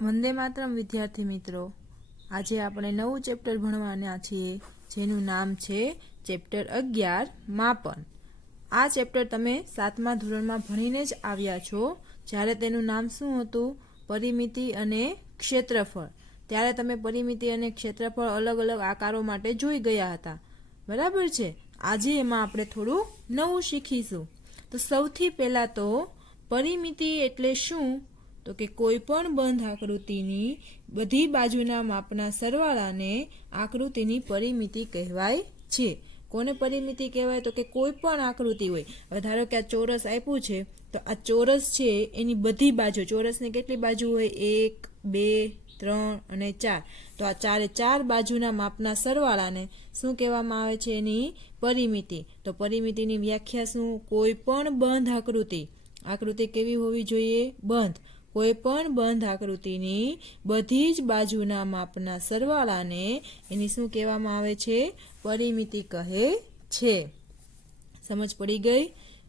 વંદે માતરમ વિદ્યાર્થી મિત્રો, આજે આપણે નવું ચેપ્ટર ભણવાના છીએ જેનું નામ છે ચેપ્ટર 11 માપન. આ ચેપ્ટર તમે 7મા ધોરણમાં ભણીને જ આવ્યા છો. જ્યારે તેનું નામ શું હતું? પરિમિતિ અને ક્ષેત્રફળ. ત્યારે તમે પરિમિતિ અને ક્ષેત્રફળ અલગ અલગ આકારો માટે જોઈ ગયા હતા, બરાબર છે. આજે એમાં આપણે થોડું નવું શીખીશું. તો સૌથી પહેલાં તો પરિમિતિ એટલે શું? તો કે કોઈ પણ બંધ આકૃતિની બધી બાજુના માપના સરવાળાને આકૃતિની પરિમિતિ કહેવાય છે. કોને પરિમિતિ કહેવાય? તો કે કોઈ પણ આકૃતિ હોય. હવે ધારો કે આ ચોરસ આપ્યું છે, તો આ ચોરસ છે એની બધી બાજુ, ચોરસની કેટલી બાજુ હોય? 1, 2, 3 અને 4. તો આ ચાર બાજુના માપના સરવાળાને શું કહેવામાં આવે છે? એની પરિમિતિ. તો પરિમિતિની વ્યાખ્યા શું? કોઈ પણ બંધ આકૃતિ કેવી હોવી જોઈએ? બંધ. કોઈ પણ બંધ આકૃતિની બધી જ બાજુના માપના સરવાળાને એની શું કહેવામાં આવે છે? પરિમિતિ કહે છે. સમજ પડી ગઈ?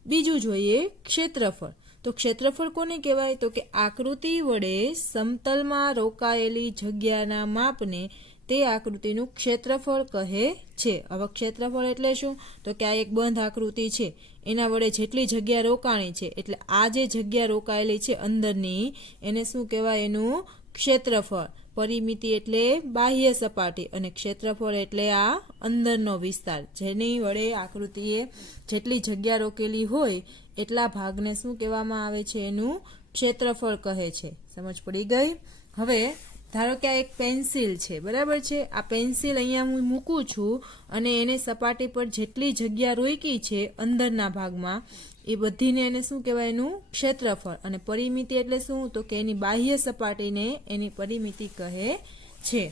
બીજું જોઈએ ક્ષેત્રફળ. તો ક્ષેત્રફળ કોને કહેવાય? તો કે આકૃતિ વડે સમતલમાં રોકાયેલી જગ્યાના માપને તે આકૃતિનું ક્ષેત્રફળ કહે છે. હવે ક્ષેત્રફળ એટલે શું? તો કે આ એક બંધ આકૃતિ છે, એના વડે જેટલી જગ્યા રોકાણી છે, એટલે આ જે જગ્યા રોકાયેલી છે અંદરની, એને શું કહેવાય? એનું ક્ષેત્રફળ. પરિમિતિ એટલે બાહ્ય સપાટી અને ક્ષેત્રફળ એટલે આ અંદરનો વિસ્તાર, જેની વડે આકૃતિએ જેટલી જગ્યા રોકેલી હોય એટલા ભાગને શું કહેવામાં આવે છે? એનું ક્ષેત્રફળ કહે છે. સમજ પડી ગઈ? હવે ધારો કે આ એક પેન્સિલ છે, બરાબર છે. આ પેન્સિલ અહીંયા હું મૂકું છું અને એને સપાટી પર જેટલી જગ્યા રોકી છે અંદરના ભાગમાં, એ બધીને એને શું કહેવાય? એનું ક્ષેત્રફળ. અને પરિમિતિ એટલે શું? તો કે એની બાહ્ય સપાટીને એની પરિમિતિ કહે છે.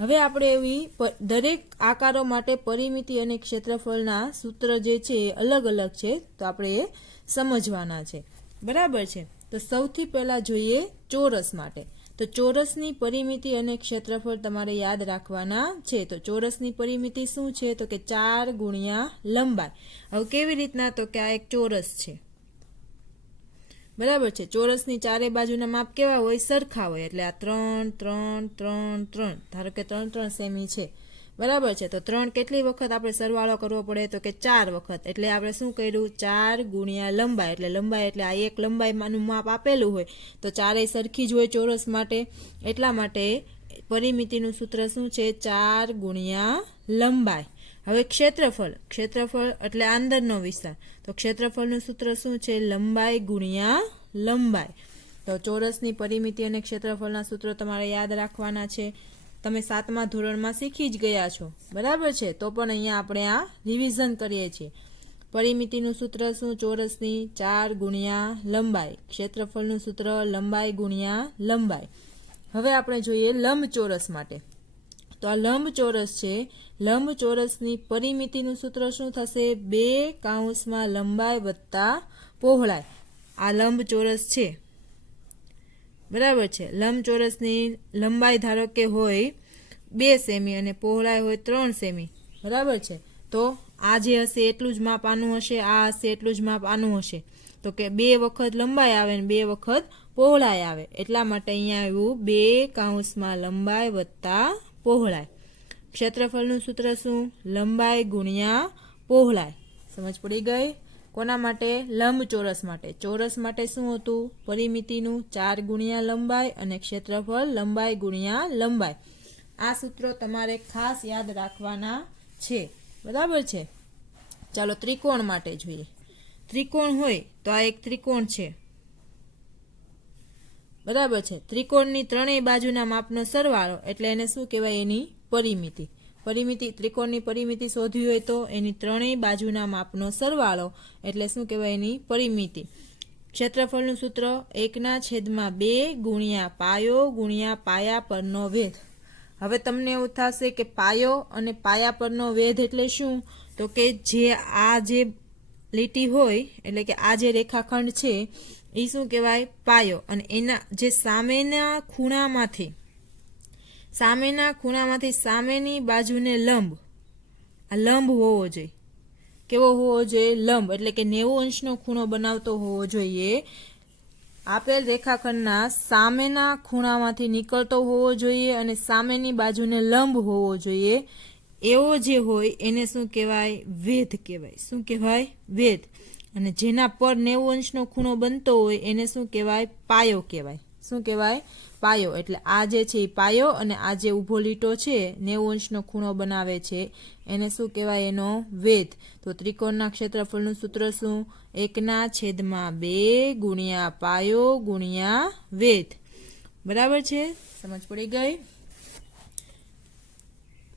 હવે આપણે એવી દરેક આકારો માટે પરિમિતિ અને ક્ષેત્રફળના સૂત્ર જે છે એ અલગ અલગ છે, તો આપણે એ સમજવાના છે, બરાબર છે. તો સૌથી પહેલાં જોઈએ ચોરસ માટે. તો ચોરસની પરિમિતિ અને ક્ષેત્રફળ તમારે યાદ રાખવાના છે. તો ચોરસની પરિમિતિ શું છે? તો કે 4 ગુણ્યા લંબાઈ. હવે કેવી રીતના? તો કે આ એક ચોરસ છે, બરાબર છે. ચોરસની ચારે બાજુના માપ કેવા હોય? સરખા હોય. એટલે આ 3, 3, 3, 3, ધારો કે 3, 3 સેમી છે, બરાબર છે. તો 3 કેટલી વખત આપણે સરવાળો કરવો પડે? તો કે 4 વખત. એટલે આપણે શું કર્યું? 4 ગુણ્યા લંબાઈ. એટલે લંબાઈ એટલે આ એક લંબાઈમાંનું માપ આપેલું હોય, તો ચારેય સરખી જ હોય ચોરસ માટે. એટલા માટે પરિમિતિનું સૂત્ર શું છે? 4 ગુણ્યા લંબાઈ. હવે ક્ષેત્રફળ એટલે અંદરનો વિસ્તાર. તો ક્ષેત્રફળનું સૂત્ર શું છે? લંબાઈ ગુણ્યા લંબાઈ. તો ચોરસની પરિમિતિ અને ક્ષેત્રફળના સૂત્રો તમારે યાદ રાખવાના છે. તમે 7મા ધોરણમાં શીખી જ ગયા છો, બરાબર છે. તો પણ અહીંયા આપણે આ રિવિઝન કરીએ છીએ. પરિમિતિનું સૂત્ર શું? ચોરસની 4 ગુણ્યા લંબાઈ. ક્ષેત્રફળનું સૂત્ર લંબાઈ ગુણ્યા લંબાઈ. હવે આપણે જોઈએ લંબચોરસ માટે. તો આ લંબચોરસ છે. લંબચોરસની પરિમિતિનું સૂત્ર શું થશે? 2 કૌંસમાં લંબાઈ વત્તા પહોળાઈ. આ લંબચોરસ છે, બરાબર છે. લંબચોરસની લંબાઈ ધારો કે હોય 2 સેમી અને પહોળાઈ હોય 3 સેમી, બરાબર છે. તો આ જે હશે એટલું જ માપ આનું હશે, આ હશે એટલું જ માપ આનું હશે. તો કે 2 વખત લંબાઈ આવે ને 2 વખત પહોળાઈ આવે. એટલા માટે અહીંયા આવ્યું 2 કૌંસમાં લંબાઈ વત્તા પહોળાઈ. ક્ષેત્રફળનું સૂત્ર શું? લંબાઈ ગુણ્યા પહોળાઈ. સમજ પડી ગઈ? કોના માટે? લંબચોરસ માટે. ચોરસ માટે શું હતું? પરિમિતિનું 4 ગુણ્યા લંબાઈ અને ક્ષેત્રફળ લંબાઈ ગુણ્યા લંબાઈ. આ સૂત્રો તમારે ખાસ યાદ રાખવાના છે, બરાબર છે. ચાલો ત્રિકોણ માટે જોઈએ. ત્રિકોણ હોય તો આ એક ત્રિકોણ છે, બરાબર છે. ત્રિકોણની ત્રણેય બાજુના માપનો સરવાળો એટલે એને શું કહેવાય? એની પરિમિતિ. ત્રિકોણની પરિમિતિ શોધવી હોય તો એની ત્રણેય બાજુના માપનો સરવાળો એટલે શું કહેવાય? એની પરિમિતિ. ક્ષેત્રફળનું સૂત્ર 1/2 ગુણ્યા પાયો ગુણ્યા પાયા પરનો વેધ. હવે તમને એવું થશે કે પાયો અને પાયા પરનો વેધ એટલે શું? તો કે જે લીટી હોય, એટલે કે આ જે રેખાખંડ છે એ શું કહેવાય? પાયો. અને એના જે સામેના ખૂણામાંથી સામેની બાજુને લંબ, આ લંબ હોવો જોઈએ. કેવો હોવો જોઈએ? લંબ. એટલે કે 90 અંશનો ખૂણો બનાવતો હોવો જોઈએ. આપેલ રેખાખંડના સામેના ખૂણામાંથી નીકળતો હોવો જોઈએ અને સામેની બાજુને લંબ હોવો જોઈએ. એવો જે હોય એને શું કહેવાય? વેધ કહેવાય. શું કહેવાય? વેધ. અને જેના પર 90 અંશનો ખૂણો બનતો હોય એને શું કહેવાય? પાયો કહેવાય. શું કહેવાય? પાયો. એટલે આ જે છે એ પાયો અને આ જે ઊભો લીટો છે 90 અંશનો ખૂણો બનાવે છે એને શું કહેવાય? એનો વેધ. તો ત્રિકોણના ક્ષેત્રફળનું સૂત્ર શું? 1/2 ગુણ્યા પાયો ગુણ્યા વેધ. બરાબર છે? સમજ પડી ગઈ?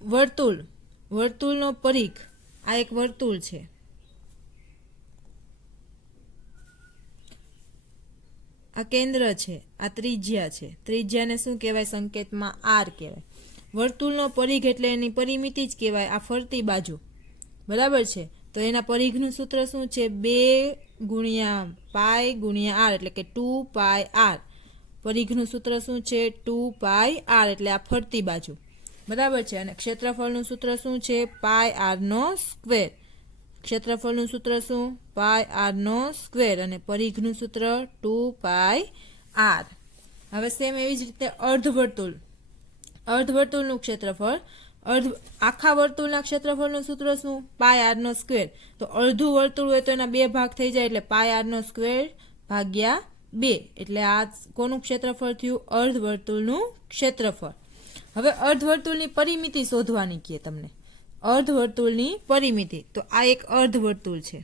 વર્તુળ. વર્તુળનો પરિઘ. આ એક વર્તુળ છે. આ કેન્દ્ર છે. આ ત્રિજ્યા છે. ત્રિજ્યાને શું કહેવાય? સંકેતમાં આર કહેવાય. વર્તુળનો પરિઘ એટલે એની પરિમિતિ જ કહેવાય. આ ફરતી બાજુ. બરાબર છે? તો એના પરિઘનું સૂત્ર શું છે? 2 ગુણ્યા પાય ગુણ્યા આર એટલે કે 2 પાય આર. પરિઘનું સૂત્ર શું છે? 2 પાય આર એટલે આ ફરતી બાજુ. બરાબર છે? અને ક્ષેત્રફળનું સૂત્ર શું છે? પાય આરનો સ્ક્વેર. ક્ષેત્રફળનું સૂત્ર શું? પાય આરનો સ્ક્વેર. અને પરિઘનું સૂત્ર 2 પાય આર. હવે સેમ એવી જ રીતે અર્ધવર્તુળ. અર્ધવર્તુળનું ક્ષેત્રફળ. આખા વર્તુળના ક્ષેત્રફળનું સૂત્ર શું? પાય આરનો સ્ક્વેર. તો અડધું વર્તુળ હોય તો એના 2 ભાગ થઈ જાય એટલે પાય આરનો સ્ક્વેર ભાગ્યા 2. એટલે આ કોનું ક્ષેત્રફળ થયું? અર્ધવર્તુળનું ક્ષેત્રફળ. હવે અર્ધવર્તુળની પરિમિતિ શોધવાની કહે તમને. અર્ધવર્તુળની પરિમિતિ. તો આ એક અર્ધવર્તુળ છે.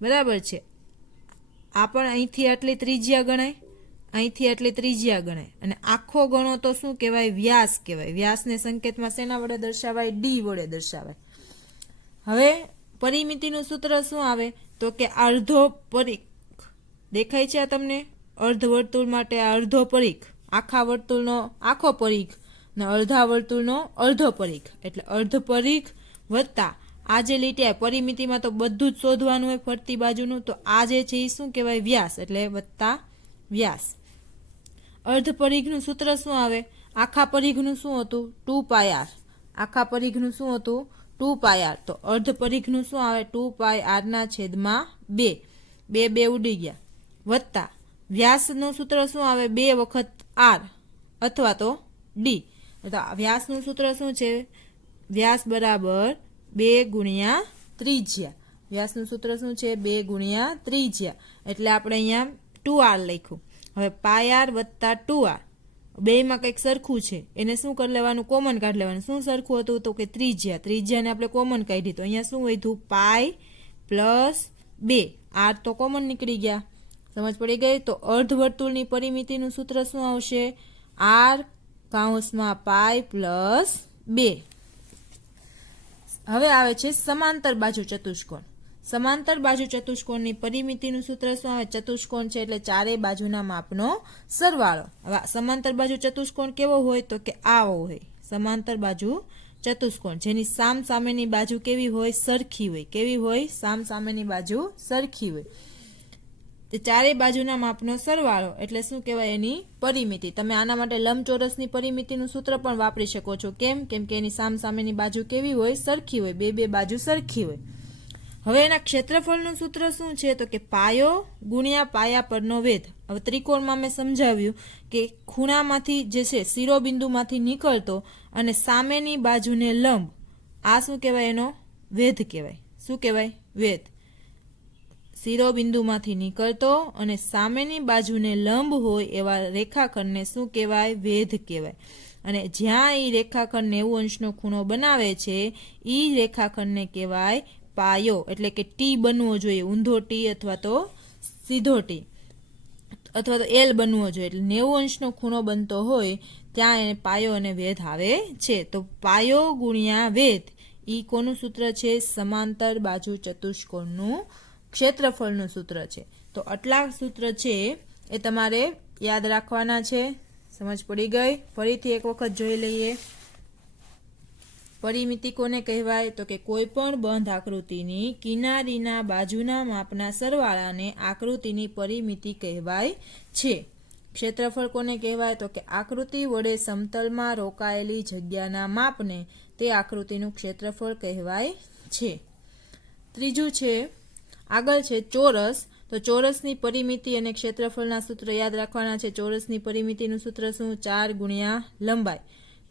બરાબર છે? આ પણ અહીંથી આટલી ત્રિજ્યા ગણાય, અહીંથી આટલી ત્રિજ્યા ગણાય. અને આખો ગણો તો શું કહેવાય? વ્યાસ કહેવાય. વ્યાસને સંકેતમાં શેના વડે દર્શાવાય? ડી વડે દર્શાવાય. હવે પરિમિતિનું સૂત્ર શું આવે? તો કે અર્ધો પરિઘ. દેખાય છે આ તમને? અર્ધવર્તુળ માટે આ અર્ધો પરિઘ. આખા વર્તુળનો આખો પરિઘ ને અડધા વર્તુળનો અડધો પરિઘ. એટલે અર્ધ પરિઘ વત્તા આ જે લીટી પરિમિતિમાં તો બધું જ શોધવાનું હોય ફરતી બાજુનું. તો આ જે છે એ શું કહેવાય? વ્યાસ. એટલે વત્તા વ્યાસ. અર્ધ પરિઘનું સૂત્ર શું આવે? આખા પરિઘનું શું હતું? 2 પાય આર. આખા પરિઘનું શું હતું? 2 પાય આર. તો અર્ધ પરિઘનું શું આવે? 2 પાય આરના છેદમાં 2. 2 ઉડી ગયા. વત્તા વ્યાસનું સૂત્ર શું આવે? 2 વખત આર અથવા તો ડી. તો વ્યાસનું સૂત્ર શું છે? વ્યાસ બરાબર 2 ગુણ્યા ત્રિજ્યા. વ્યાસનું સૂત્ર શું છે? 2 ગુણ્યા ત્રિજ્યા. એટલે આપણે અહીંયા 2r લખ્યું. હવે પાય આર વત્તા 2r. બેયમાં કંઈક સરખું છે. એને શું કરી લેવાનું? કોમન કાઢી લેવાનું. શું સરખું હતું? તો કે ત્રિજ્યા. ત્રિજ્યાને આપણે કોમન કાઢી. તો અહીંયા શું વધ્યું? પાય પ્લસ 2. આર તો કોમન નીકળી ગયા. સમજ પડી ગઈ? તો અર્ધવર્તુળની પરિમિતિનું સૂત્ર શું આવશે? આર કૌંસમાં પાય પ્લસ 2. હવે આવે છે સમાંતર બાજુ ચતુષ્કોણ. સમાંતર બાજુ ચતુષ્કોણની પરિમિતિનું સૂત્ર શું આવે? ચતુષ્કોણ છે એટલે ચારેય બાજુના માપનો સરવાળો. હવે સમાંતર બાજુ ચતુષ્કોણ કેવો હોય? તો કે આવો હોય. સમાંતર બાજુ ચતુષ્કોણ જેની સામેની બાજુ કેવી હોય? સરખી હોય. કેવી હોય? સામેની બાજુ સરખી હોય. તે ચારેય બાજુના માપનો સરવાળો એટલે શું કહેવાય? એની પરિમિતિ. તમે આના માટે લંબચોરસની પરિમિતિનું સૂત્ર પણ વાપરી શકો છો. કેમ? કેમ કે એની સામેની બાજુ કેવી હોય? સરખી હોય. બે બાજુ સરખી હોય. હવે એના ક્ષેત્રફળનું સૂત્ર શું છે? તો કે પાયો ગુણ્યા પાયા પરનો વેધ. હવે ત્રિકોણમાં મેં સમજાવ્યું કે ખૂણામાંથી જે છે શિરોબિંદુમાંથી નીકળતો અને સામેની બાજુને લંબ. આ શું કહેવાય? એનો વેધ કહેવાય. શું કહેવાય? વેધ. શિરોબિંદુમાંથી નીકળતો અને સામેની બાજુને લંબ હોય એવા રેખાખંડને શું કહેવાય? વેધ કહેવાય. અને જ્યાં એ રેખાખંડ 90 અંશનો ખૂણો બનાવે છે એ રેખાખંડને કહેવાય પાયો. એટલે કે ટી બનવો જોઈએ. ઊંધો ટી અથવા તો સીધો ટી અથવા તો એલ બનવો જોઈએ. એટલે 90 અંશનો ખૂણો બનતો હોય ત્યાં એને પાયો અને વેધ આવે છે. તો પાયો ગુણ્યા વેધ એ કોનું સૂત્ર છે? સમાંતર બાજુ ચતુષ્કોણનું ક્ષેત્રફળનું સૂત્ર છે. તો આટલા સૂત્ર છે એ તમારે યાદ રાખવાના છે. સમજ પડી ગઈ? ફરીથી એક વખત જોઈ લઈએ. પરિમિતિ કોને કહેવાય? તો કે કોઈ પણ બંધ આકૃતિની કિનારીના બાજુના માપના સરવાળાને આકૃતિની પરિમિતિ કહેવાય છે. ક્ષેત્રફળ કોને કહેવાય? તો કે આકૃતિ વડે સમતલમાં રોકાયેલી જગ્યાના માપને તે આકૃતિનું ક્ષેત્રફળ કહેવાય છે. ત્રીજું છે, આગળ છે ચોરસ. તો ચોરસની પરિમિતિ અને ક્ષેત્રફળના સૂત્ર યાદ રાખવાના છે. ચોરસની પરિમિતિનું સૂત્ર શું? 4 ગુણ્યા લંબાઈ.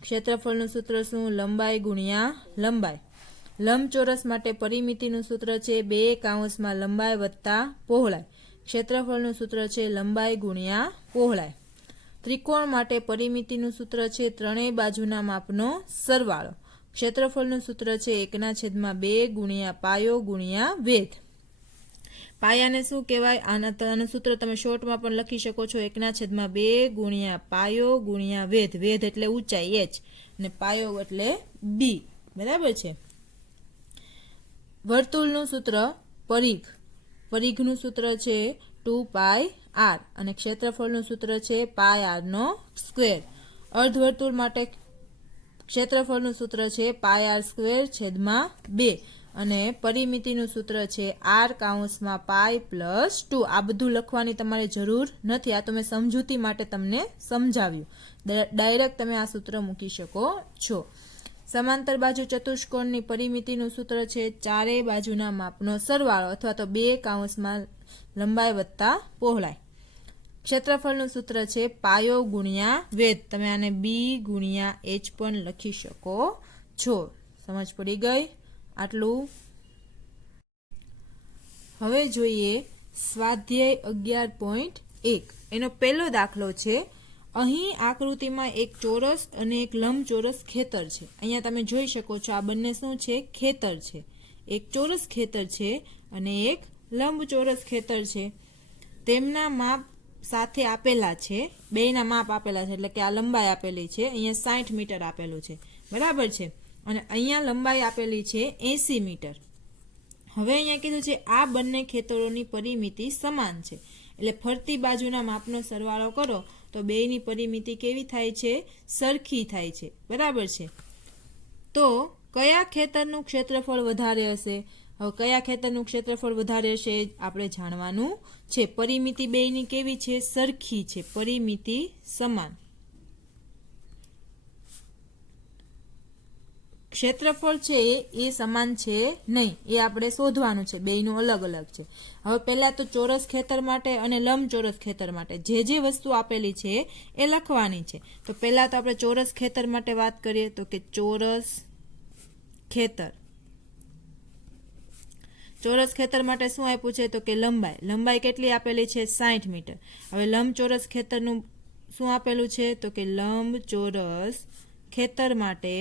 ક્ષેત્રફળનું સૂત્ર શું? લંબાઈ ગુણ્યા લંબાઈ. લંબચોરસ માટે પરિમિતિનું સૂત્ર છે 2 લંબાઈ વત્તા પહોળાઈ. ક્ષેત્રફળનું સૂત્ર છે લંબાઈ ગુણ્યા પહોળાઈ. ત્રિકોણ માટે પરિમિતિનું સૂત્ર છે ત્રણેય બાજુના માપનો સરવાળો. ક્ષેત્રફળનું સૂત્ર છે 1/2 ગુણ્યા પાયો ગુણ્યા વેધ. પાયાને શું કહેવાય? આનું સૂત્ર તમે શોર્ટમાં પણ લખી શકો છો. 1/2 ગુણ્યા પાયો ગુણ્યા વેધ. વેધ એટલે ઊંચાઈ h અને પાયો એટલે b. બરાબર છે. વર્તુળનું સૂત્ર પરિઘ. પરિઘનું સૂત્ર છે 2πr અને ક્ષેત્રફળનું સૂત્ર છે πr². અર્ધવર્તુળ માટે ક્ષેત્રફળનું સૂત્ર છે πr²/2 અને પરિમિતિનું સૂત્ર છે r/π+2. આ બધું લખવાની તમારે જરૂર નથી. આ તો મેં સમજૂતી માટે તમને સમજાવ્યું. ડાયરેક્ટ તમે આ સૂત્ર મૂકી શકો છો. સમાંતર બાજુ ચતુષ્કોણની પરિમિતિનું સૂત્ર છે ચારેય બાજુના માપનો સરવાળો અથવા તો 2 લંબાઈ વત્તા પહોળાઈ. ક્ષેત્રફળનું સૂત્ર છે પાયો ગુણ્યા વેધ. તમે આને b ગુણ્યા h પણ લખી શકો છો. સમજ પડી ગઈ? આટલું. હવે જોઈએ સ્વાધ્યાય 11.1. એનો પહેલો દાખલો છે. અહીં આકૃતિમાં એક ચોરસ અને એક લંબચોરસ ખેતર છે. અહીંયા તમે જોઈ શકો છો આ બંને શું છે? ખેતર છે. એક ચોરસ ખેતર છે અને એક લંબચોરસ ખેતર છે. તેમના માપ સાથે આપેલા છે. બેયના માપ આપેલા છે એટલે કે આ લંબાઈ આપેલી છે. અહીંયા 60 મીટર આપેલું છે. બરાબર છે. અને અહીંયા લંબાઈ આપેલી છે 80 મીટર. હવે અહીંયા કીધું છે આ બંને ખેતરોની પરિમિતિ સમાન છે. એટલે ફરતી બાજુના માપનો સરવાળો કરો તો બેયની પરિમિતિ કેવી થાય છે? સરખી થાય છે. બરાબર છે. તો કયા ખેતરનું ક્ષેત્રફળ વધારે હશે? હવે કયા ખેતરનું ક્ષેત્રફળ વધારે હશે આપણે જાણવાનું છે. પરિમિતિ બેયની કેવી છે? સરખી છે. પરિમિતિ સમાન. ક્ષેત્રફળ છે એ સમાન છે નહીં. એ આપણે શોધવાનું છે. બેયનું અલગ અલગ છે. હવે પહેલા તો ચોરસ ખેતર માટે અને લંબચોરસ ખેતર માટે જે વસ્તુ આપેલી છે એ લખવાની છે. તો પહેલા તો આપણે ચોરસ ખેતર માટે વાત કરીએ તો કે ચોરસ ખેતર. ચોરસ ખેતર માટે શું આપ્યું છે? તો કે લંબાઈ. લંબાઈ કેટલી આપેલી છે? 60 મીટર. હવે લંબચોરસ ખેતરનું શું આપેલું છે? તો કે લંબચોરસ ખેતર માટે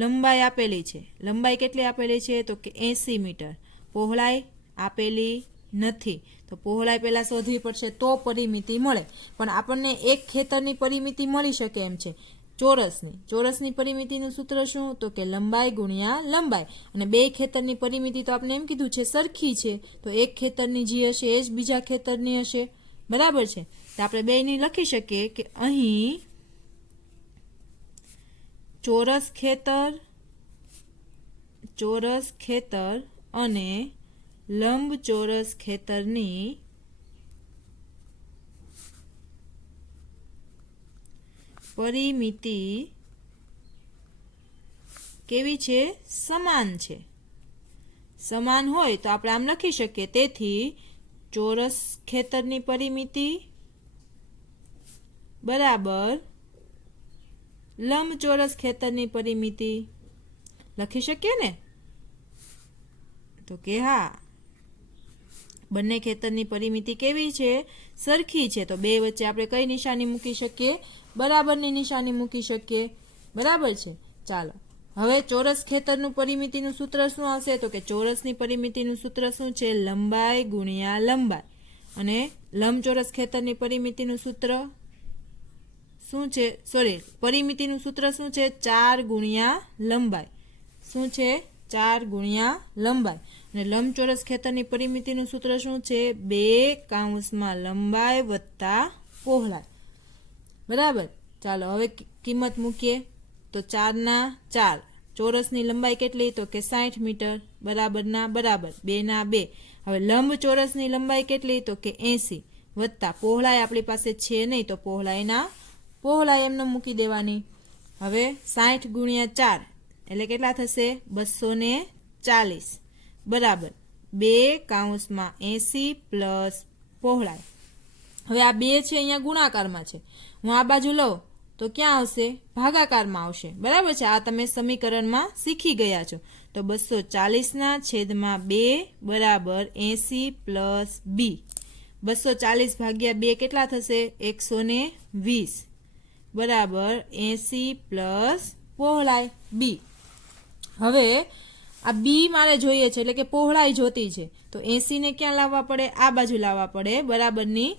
લંબાઈ આપેલી છે. લંબાઈ કેટલી આપેલી છે? તો કે 80 મીટર. પહોળાઈ આપેલી નથી. તો પહોળાઈ પહેલા શોધવી પડશે તો પરિમિતિ મળે. પણ આપણને એક ખેતરની પરિમિતિ મળી શકે એમ છે. ચોરસની પરિમિતિનું સૂત્ર શું? તો કે લંબાઈ ગુણ્યા લંબાઈ. અને બે ખેતરની પરિમિતિ તો આપણે એમ કીધું છે સરખી છે. તો એક ખેતરની જે હશે એ જ બીજા ખેતરની હશે. બરાબર છે. તો આપણે બેયની લખી શકીએ કે અહીં ચોરસ ખેતર અને લંબચોરસ ખેતરની પરિમિતિ કેવી છે? સમાન છે. સમાન હોય તો આપણે આમ લખી શકીએ. તેથી ચોરસ ખેતરની પરિમિતિ બરાબર લંબચોરસ ખેતરની પરિમિતિ લખી શકીએ ને? તો કે હા. બંને ખેતરની પરિમિતિ કેવી છે? સરખી છે. તો બે વચ્ચે આપણે કઈ નિશાની મૂકી શકીએ? બરાબરની નિશાની મૂકી શકીએ. બરાબર છે. ચાલો હવે ચોરસ ખેતરનું પરિમિતિનું સૂત્ર શું આવશે? તો કે ચોરસની પરિમિતિનું સૂત્ર શું છે? લંબાઈ ગુણ્યા લંબાઈ. અને લંબચોરસ ખેતરની પરિમિતિનું સૂત્ર શું છે? પરિમિતિનું સૂત્ર શું છે? 4 ગુણ્યા લંબાઈ. શું છે? 4 ગુણ્યા લંબાઈ. અને લંબચોરસ ખેતરની પરિમિતિનું સૂત્ર શું છે? 2 લંબાઈ વત્તા પહોળાઈ. બરાબર. ચાલો હવે કિંમત મૂકીએ. તો 4 ચોરસની લંબાઈ કેટલી? તો કે 60 મીટર. બરાબરના બરાબર. 2 હવે લંબચોરસની લંબાઈ કેટલી? તો કે 80 વત્તા પહોળાઈ આપણી પાસે છે નહીં તો પહોળાઈ એમને મૂકી દેવાની. હવે 60 ગુણ્યા 4 એટલે કેટલા થશે? 240. બરાબર. 2 પ્લસ પહોળાઈ. હવે આ 2 છે અહીંયા ગુણાકારમાં છે, હું આ બાજુ લઉં તો ક્યાં આવશે? ભાગાકારમાં આવશે. બરાબર છે, આ તમે સમીકરણમાં શીખી ગયા છો. તો 240/2 બરાબર 80 પ્લસ બી. 240 ભાગ્યા 2 કેટલા થશે? 120 બરાબર 80 પ્લસ પહોળાઈ બી. હવે આ બી મારે જોઈએ છે એટલે કે પહોળાઈ જોતી છે, તો 80 ને ક્યાં લાવવા પડે? આ બાજુ લાવવા પડે. બરાબરની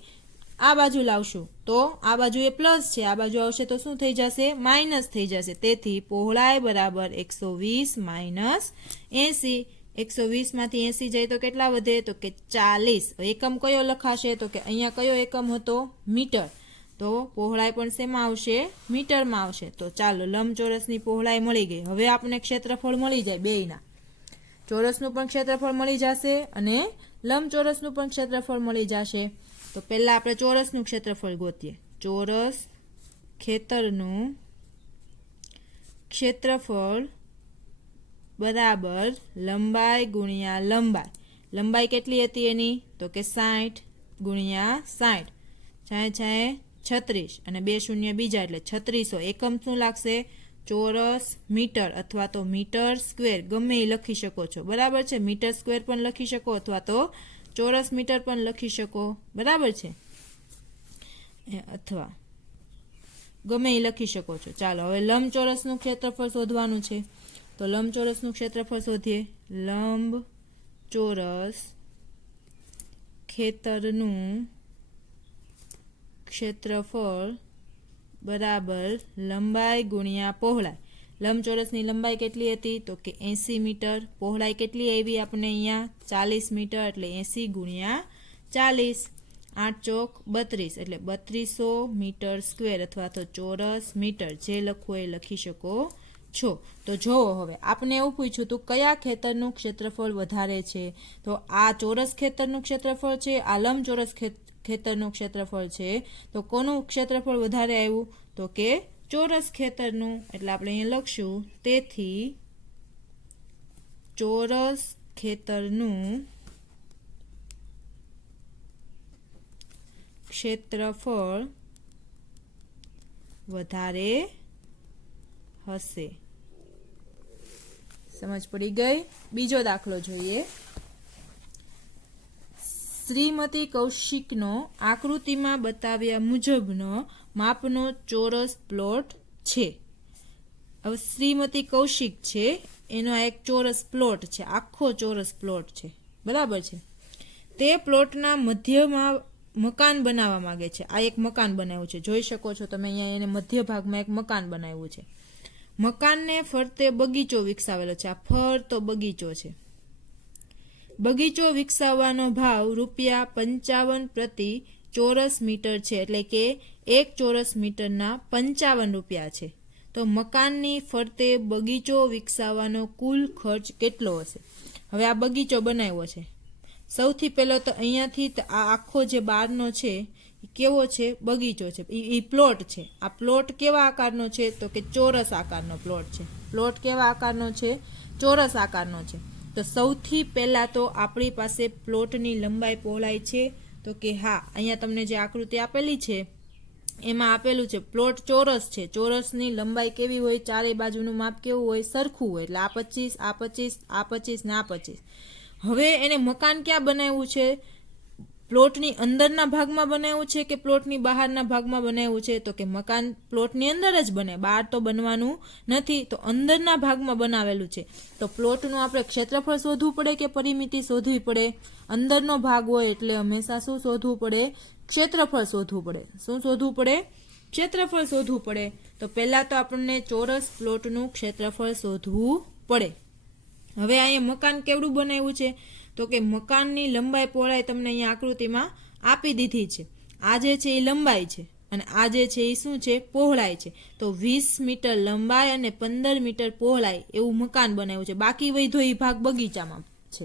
આ બાજુ લાવશું તો આ બાજુ એ પ્લસ છે, આ બાજુ આવશે તો શું થઈ જશે? માઇનસ થઈ જશે. તેથી પહોળાઈ બરાબર 120 માઇનસ 80. 120 માંથી 80 જાય તો કેટલા વધે? તો કે 40. એકમ કયો લખાશે? તો કે અહીંયા કયો એકમ હતો? મીટર. તો પહોળાઈ પણ શેમાં આવશે? મીટરમાં આવશે. તો ચાલો લંબચોરસની પહોળાઈ મળી ગઈ. હવે આપણને ક્ષેત્રફળ મળી જાય બેયના. ચોરસનું પણ ક્ષેત્રફળ મળી જશે અને લંબચોરસનું પણ ક્ષેત્રફળ મળી જશે. તો પહેલા આપણે ચોરસનું ક્ષેત્રફળ ગોતીએ. ચોરસ ખેતરનું ક્ષેત્રફળ બરાબર લંબાઈ ગુણ્યા લંબાઈ. લંબાઈ કેટલી હતી એની? તો કે 60 ગુણ્યા 60. 36 અને 2 શૂન્ય બીજા એટલે 3600. એકમ શું લાગશે? ચોરસ મીટર અથવા તો મીટર સ્ક્વેર, ગમે એ લખી શકો છો. બરાબર છે, મીટર સ્ક્વેર પણ લખી શકો અથવા તો ચોરસ મીટર પણ લખી શકો. બરાબર છે, અથવા ગમે એ લખી શકો છો. ચાલો હવે લંબચોરસનું ક્ષેત્રફળ શોધવાનું છે. તો લંબચોરસનું ક્ષેત્રફળ શોધીએ. લંબચોરસ ખેતરનું ક્ષેત્રફળ બરાબર લંબાઈ ગુણ્યા પહોળાઈ. લંબચોરસની લંબાઈ કેટલી હતી? તો કે 80 મીટર. પહોળાઈ કેટલી આવી આપણે અહીંયા? 40 મીટર. એટલે 80 ગુણ્યા 40. 8 ચોક 32 એટલે 3200 મીટર સ્ક્વેર અથવા તો ચોરસ મીટર. જે લખવું એ લખી શકો છો. તો જોવો હવે આપણે એવું પૂછ્યું હતું કયા ખેતરનું ક્ષેત્રફળ વધારે છે? તો આ ચોરસ ખેતરનું ક્ષેત્રફળ છે, આ લંબચોરસ ખેતરનું ક્ષેત્રફળ છે. તો કોનું ક્ષેત્રફળ વધારે આવ્યું? તો કે ચોરસ ખેતરનું. એટલે આપણે અહીંયા લખશું તેથી ચોરસ ખેતરનું ક્ષેત્રફળ વધારે હશે. સમજ પડી ગઈ? બીજો દાખલો જોઈએ. શ્રીમતી કૌશિકનો આકૃતિમાં બતાવ્યા મુજબનો માપનો ચોરસ પ્લોટ છે. હવે શ્રીમતી કૌશિક છે એનો એક ચોરસ પ્લોટ છે, આખો ચોરસ પ્લોટ છે. બરાબર છે. તે પ્લોટના મધ્યમાં મકાન બનાવવા માંગે છે. આ એક મકાન બનાવ્યું છે, જોઈ શકો છો તમે અહીંયા એને મધ્ય ભાગમાં એક મકાન બનાવ્યું છે. મકાનને ફરતે બગીચો વિકસાવેલો છે. આ ફરતો બગીચો છે. બગીચો વિકસાવવાનો ભાવ ₹55 પ્રતિ ચોરસ મીટર છે. એટલે કે 1 ચોરસ મીટરના 55 રૂપિયા છે. તો મકાનની ફરતે બગીચો વિકસાવવાનો કુલ ખર્ચ કેટલો હશે? હવે આ બગીચો બનાવ્યો છે. સૌથી પહેલો તો અહીંયાથી આ આખો જે બહારનો છે એ કેવો છે? બગીચો છે. એ પ્લોટ છે. આ પ્લોટ કેવા આકારનો છે? તો કે ચોરસ આકારનો પ્લોટ છે. પ્લોટ કેવા આકારનો છે? ચોરસ આકારનો છે. તો સૌથી પહેલા તો આપણી પાસે પ્લોટની લંબાઈ પહોળાઈ છે. તો કે હા, અહીંયા તમને જે આકૃતિ આપેલી છે એમાં આપેલું છે પ્લોટ ચોરસ છે. ચોરસની લંબાઈ કેવી હોય? ચારે બાજુનું માપ કેવું હોય? સરખું હોય. એટલે આ 25, આ 25, આ 25 ને આ 25. હવે એને મકાન ક્યાં બનાવ્યું છે? પ્લોટની અંદરના ભાગમાં બનાવ્યું છે કે પ્લોટની બહારના ભાગમાં બનાવ્યું છે? તો કે મકાન પ્લોટની અંદર જ બને, બહાર તો બનવાનું નથી. તો અંદરના ભાગમાં બનાવેલું છે. તો પ્લોટનું આપણે ક્ષેત્રફળ શોધવું પડે કે પરિમિતિ શોધવી પડે? અંદરનો ભાગ હોય એટલે હંમેશા શું શોધવું પડે? ક્ષેત્રફળ શોધવું પડે. શું શોધવું પડે? ક્ષેત્રફળ શોધવું પડે. તો પહેલા તો આપણને ચોરસ પ્લોટનું ક્ષેત્રફળ શોધવું પડે. હવે અહીંયા મકાન કેવડું બનાવ્યું છે? તો કે મકાનની લંબાઈ પહોળાઈ તમને અહીંયા આકૃતિમાં આપી દીધી છે. આ જે છે એ લંબાઈ છે અને આ જે છે એ શું છે? પહોળાઈ છે. તો 20 મીટર લંબાઈ અને 15 મીટર પહોળાઈ એવું મકાન બનાવ્યું છે. બાકી વધ્યો એ ભાગ બગીચામાં છે.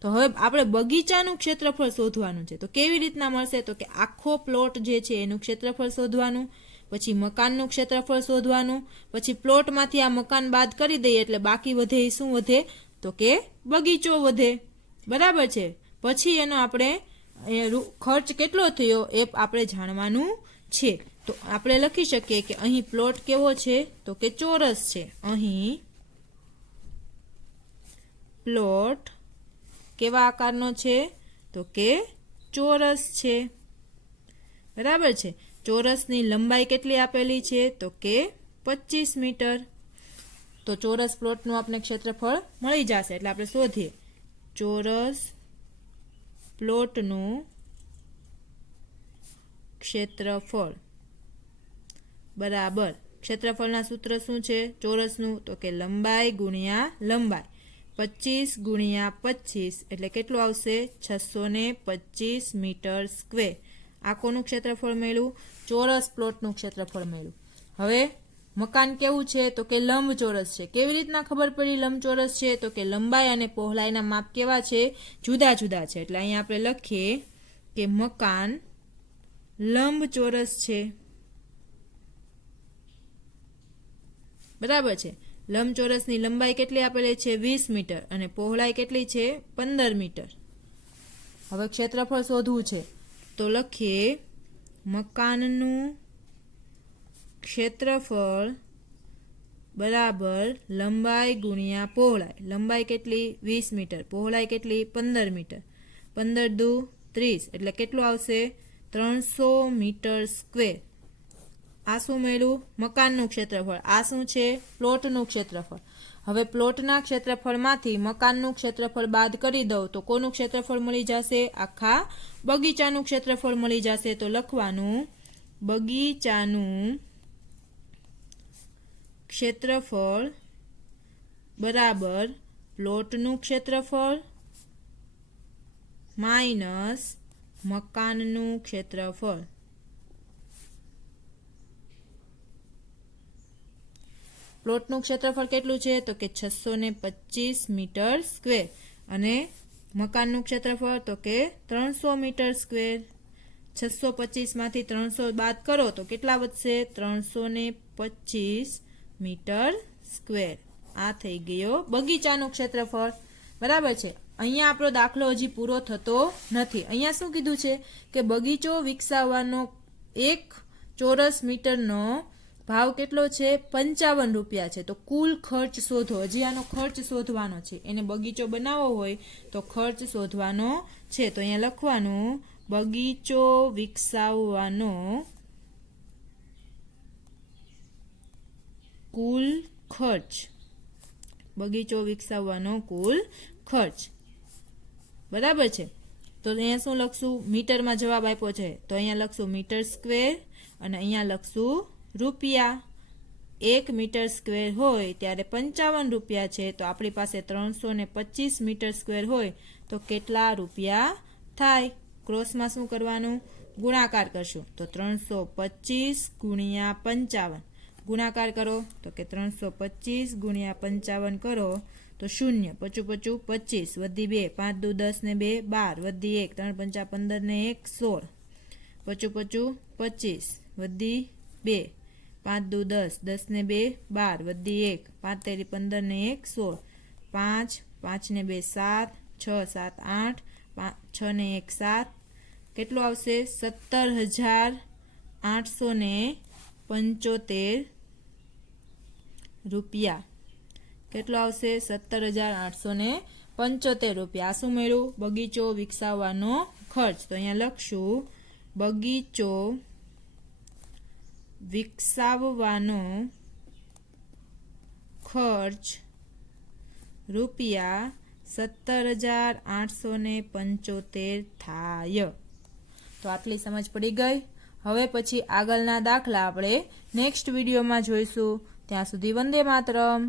તો હવે આપણે બગીચાનું ક્ષેત્રફળ શોધવાનું છે. તો કેવી રીતના મળશે? તો કે આખો પ્લોટ જે છે એનું ક્ષેત્રફળ શોધવાનું, પછી મકાનનું ક્ષેત્રફળ શોધવાનું, પછી પ્લોટમાંથી આ મકાન બાદ કરી દઈએ એટલે બાકી વધે એ શું વધે? તો કે બગીચો વધે. બરાબર છે। પછી એનો આપણે ખર્ચ કેટલો થયો એ આપણે જાણવાનું છે। તો આપણે લખી શકીએ કે અહીં પ્લોટ કેવો છે તો કે ચોરસ છે। અહીં પ્લોટ કેવા આકારનો છે તો કે ચોરસ છે। બરાબર છે। ચોરસની લંબાઈ કેટલી આપેલી છે તો કે 25 મીટર। તો ચોરસ પ્લોટનું આપણે ક્ષેત્રફળ મળી જશે। એટલે આપણે શોધીએ ચોરસ પ્લોટનું ક્ષેત્રફળ બરાબર ક્ષેત્રફળના સૂત્ર શું છે ચોરસનું તો કે લંબાઈ ગુણ્યા લંબાઈ 25 ગુણ્યા 25 એટલે કેટલું આવશે 625 મીટર સ્ક્વેર। આ કોનું ક્ષેત્રફળ મળ્યું ચોરસ પ્લોટનું ક્ષેત્રફળ મળ્યું। હવે મકાન કેવું છે તો કે લંબચોરસ છે। કેવી રીતના ખબર પડી લંબચોરસ છે તો કે લંબાઈ અને પહોળાઈના માપ કેવા છે જુદા જુદા છે। એટલે અહીં આપણે લખીએ કે મકાન લંબચોરસ છે। બરાબર છે। લંબચોરસની લંબાઈ કેટલી આપેલી છે 20 મીટર અને પહોળાઈ કેટલી છે 15 મીટર। હવે ક્ષેત્રફળ શોધવું છે તો લખીએ મકાનનું ક્ષેત્રફળ બરાબર લંબાઈ ગુણ્યા પહોળાઈ। લંબાઈ કેટલી 20 મીટર પહોળાઈ કેટલી 15 મીટર 15 દુ 30 એટલે કેટલું આવશે 300 મીટર સ્ક્વેર। આ શું મળ્યું મકાનનું ક્ષેત્રફળ। આ શું છે પ્લોટનું ક્ષેત્રફળ। હવે પ્લોટના ક્ષેત્રફળમાંથી મકાનનું ક્ષેત્રફળ બાદ કરી દઉં તો કોનું ક્ષેત્રફળ મળી જશે આખા બગીચાનું ક્ષેત્રફળ મળી જશે। તો લખવાનું બગીચાનું ક્ષેત્રફળ બરાબર પ્લોટનું ક્ષેત્રફળ માઇનસ મકાનનું ક્ષેત્રફળ। પ્લોટનું ક્ષેત્રફળ કેટલું છે તો કે 625 મીટર સ્ક્વેર અને મકાનનું ક્ષેત્રફળ તો કે 300 મીટર સ્ક્વેર। 625 માંથી 300 બાદ કરો તો કેટલા વધશે 325 મીટર સ્ક્વેર। આ થઈ ગયો બગીચાનું ક્ષેત્રફળ બરાબર છે। અહીંયા આપણો દાખલો હજી પૂરો થતો નથી। અહીંયા શું કીધું છે કે બગીચો વિકસાવવાનો 1 ચોરસ મીટરનો ભાવ કેટલો છે 55 રૂપિયા છે। તો કુલ ખર્ચ શોધો। હજી આનો ખર્ચ શોધવાનો છે। એને બગીચો બનાવવો હોય તો ખર્ચ શોધવાનો છે। તો અહીંયા લખવાનું બગીચો વિકસાવવાનો કુલ ખર્ચ। બગીચો વિકસાવવાનો કુલ ખર્ચ બરાબર છે। તો અહીંયા શું લખશું મીટરમાં જવાબ આપ્યો છે તો અહીંયા લખશું મીટર સ્ક્વેર અને અહીંયા લખશું રૂપિયા। 1 મીટર સ્ક્વેર હોય ત્યારે 55 રૂપિયા છે તો આપણી પાસે 325 મીટર સ્ક્વેર હોય તો કેટલા રૂપિયા થાય। ક્રોસમાં શું કરવાનું ગુણાકાર કરશું તો 325 ગુણ્યા 55 ગુણાકાર કરો તો કે 325 ગુણ્યા 55 કરો તો 0 પચું પચું 25 વધી 2 5 દુ 10 ને 2 12 વધી 1 3 પંચા 15 ને 1 16 પચું પચું 25 વધી 2 5 દુ 10 10 ને 2 12 વધી 1 5 તેરી 15 ને 1 16 5 5 ને 2 7 6 7 8 6 ને 1 7 કેટલું આવશે 17,875 રૂપિયા। કેટલું આવશે 17,875 રૂપિયા। આ શું મળ્યું બગીચો વિકસાવવાનો ખર્ચ। તો અહીંયા લખશું બગીચો વિકસાવવાનો ખર્ચ રૂપિયા 17,875 થાય। તો આટલી સમજ પડી ગઈ। હવે પછી આગળના દાખલા આપણે નેક્સ્ટ વિડીયોમાં જોઈશું। ત્યાં સુધી વંદે માતરમ।